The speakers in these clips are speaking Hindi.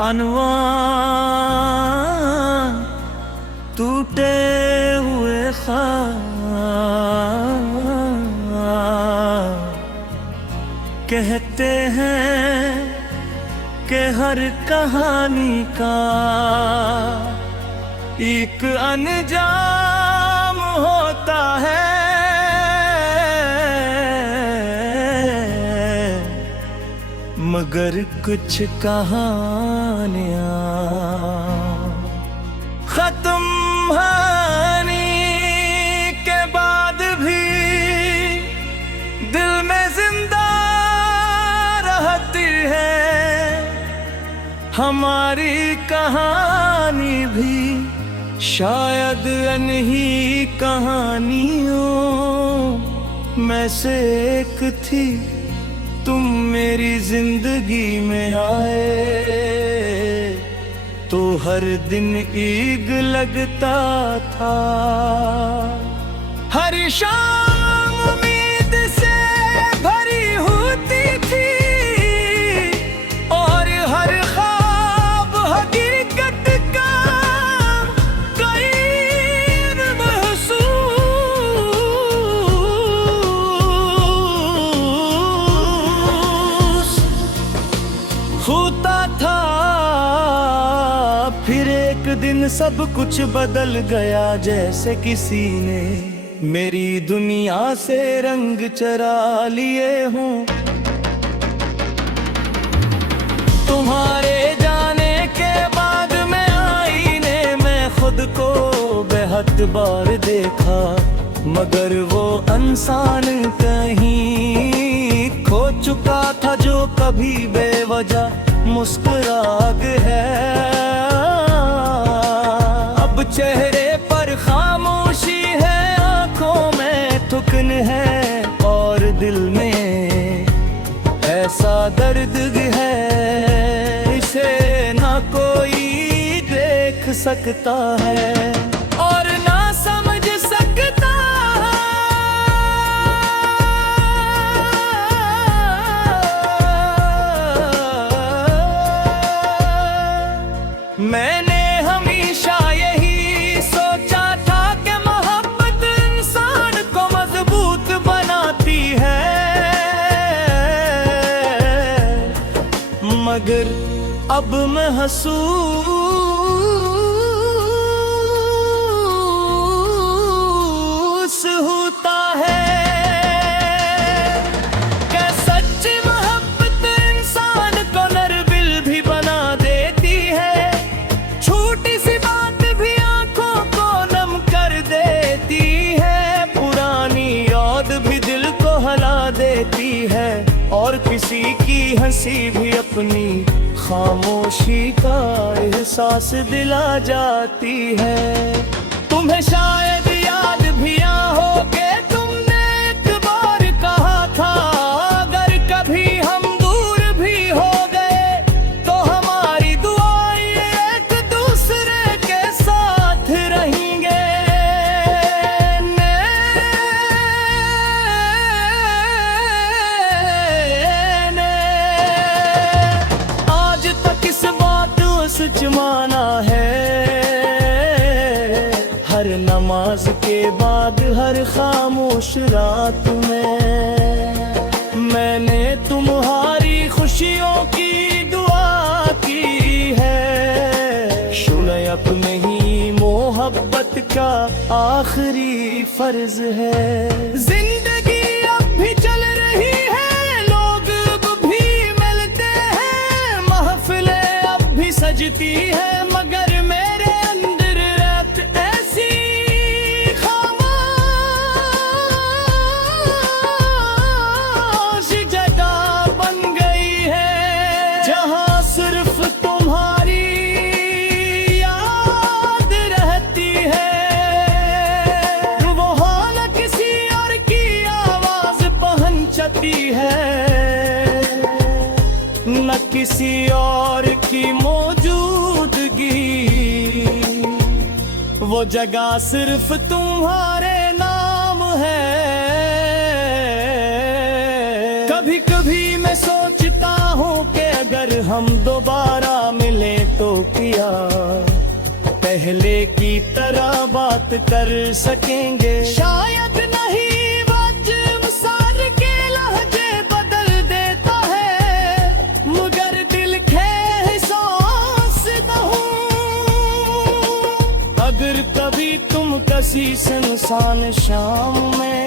अनवा टूटे हुए ख्वाब कहते हैं कि हर कहानी का एक अंजाम होता है, मगर कुछ कहानियां खत्म होने के बाद भी दिल में जिंदा रहती है। हमारी कहानी भी शायद अनही कहानियों में से एक थी। तुम मेरी जिंदगी में आए तो हर दिन ईद लगता था। हर शाम उम्मीद से भरी होती थी और हर ख्वाब हकीकत का करीब महसूस होता था। फिर एक दिन सब कुछ बदल गया, जैसे किसी ने मेरी दुनिया से रंग चरा लिए हों। तुम्हारे जाने के बाद मैं आईने में खुद को बेहद बार देखा, मगर वो इंसान कहीं खो चुका था जो कभी बेवजह मुस्कुरा है। अब चेहरे पर खामोशी है, आंखों में थुकन है और दिल में ऐसा दर्द है, इसे ना कोई देख सकता है और ना समझ सकता। मैंने हमेशा यही सोचा था कि मोहब्बत इंसान को मजबूत बनाती है, मगर अब महसूस होता है कि सच्ची मोहब्बत इंसान को नरबिल भी बना देती है। छोटी सी बात भी आंखों को नम कर देती है, पुरानी याद भी दिल को हिला देती है और किसी की हंसी भी अपनी खामोशी का एहसास दिला जाती है। तुम्हें शायद याद भी हो कि तुमने एक बार कहा था, अगर कभी हम दूर भी हो गए तो हमारी दुआएं एक दूसरे के साथ रहेंगे। आज तक इस बात सच माना है, हर नमाज के बाद हर खामोश रात में मैंने तुम्हारी खुशियों की दुआ की है। शुनयत नहीं मोहब्बत का आखिरी फर्ज है। जिंदगी अब भी चल रही है, लोग अब भी मिलते हैं, महफिलें अब भी सजती है, मगर मेरे अंदर रात ऐसी खामोश जगह बन गई है, जहां सिर्फ तुम्हारी याद रहती है। वहां न किसी और की आवाज पहुंचती है, न किसी और की मौजूदगी। वो जगह सिर्फ तुम्हारे नाम है। कभी कभी मैं सोचता हूँ कि अगर हम दोबारा मिले की तरह बात कर सकेंगे। शायद नहीं वक्त इंसान के लहजे बदल देता है, मगर दिल के एहसास न हूँ। अगर कभी तुम किसी सुनसान शाम में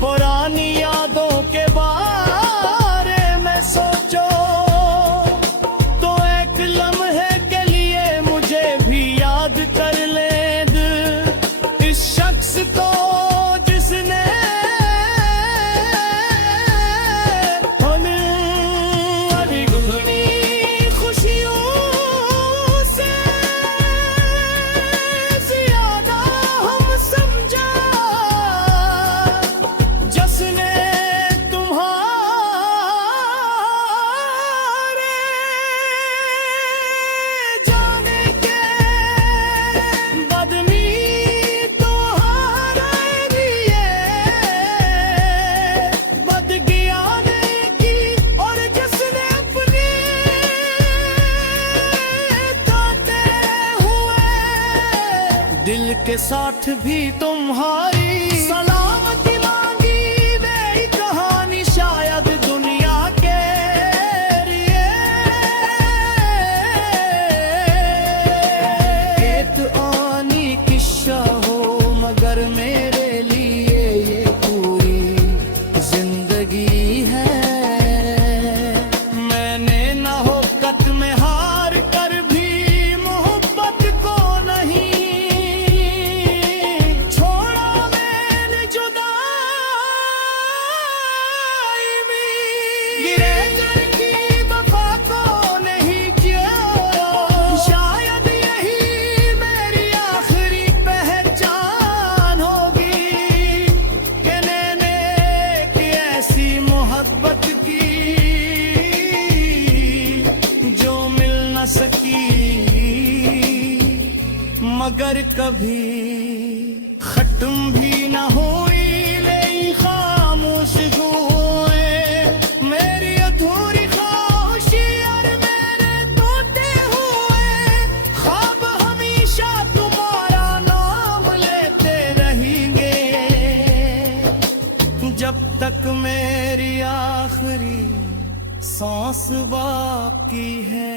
पुरानी यादों के बारे में सोचो, तो एक लम्हे के लिए मुझे भी याद कर ले इस शख्स को जिसने हमारी गुनी खुशियों से ज्यादा हम समझा, जिसने तुम्हारे जाने के बदमी तुम्हारे लिए बदगियाने की, और जिसने अपने गाते हुए दिल के साथ भी तुम्हारी सलामती मांगी। मेरी कहानी शायद दुनिया के लिए एक आनी किस्सा हो, मगर मेरे लिए ये पूरी जिंदगी है। मैंने न होकत में हार कर भी मोहब्बत को नहीं छोड़ा, मैंने जुदाई में गिरे घर की वफा को नहीं किया। शायद यही मेरी आखिरी पहचान होगी कि मैंने की ऐसी मोहब्बत की जो मिल न सकी, मगर कभी खत्म भी न हुई। ले खामोश हुए मेरी अधूरी ख्वाहिशी और मेरे टूटे हुए ख्वाब, हमेशा तुम्हारा नाम लेते रहेंगे जब तक मेरी आखिरी सांस बाकी है।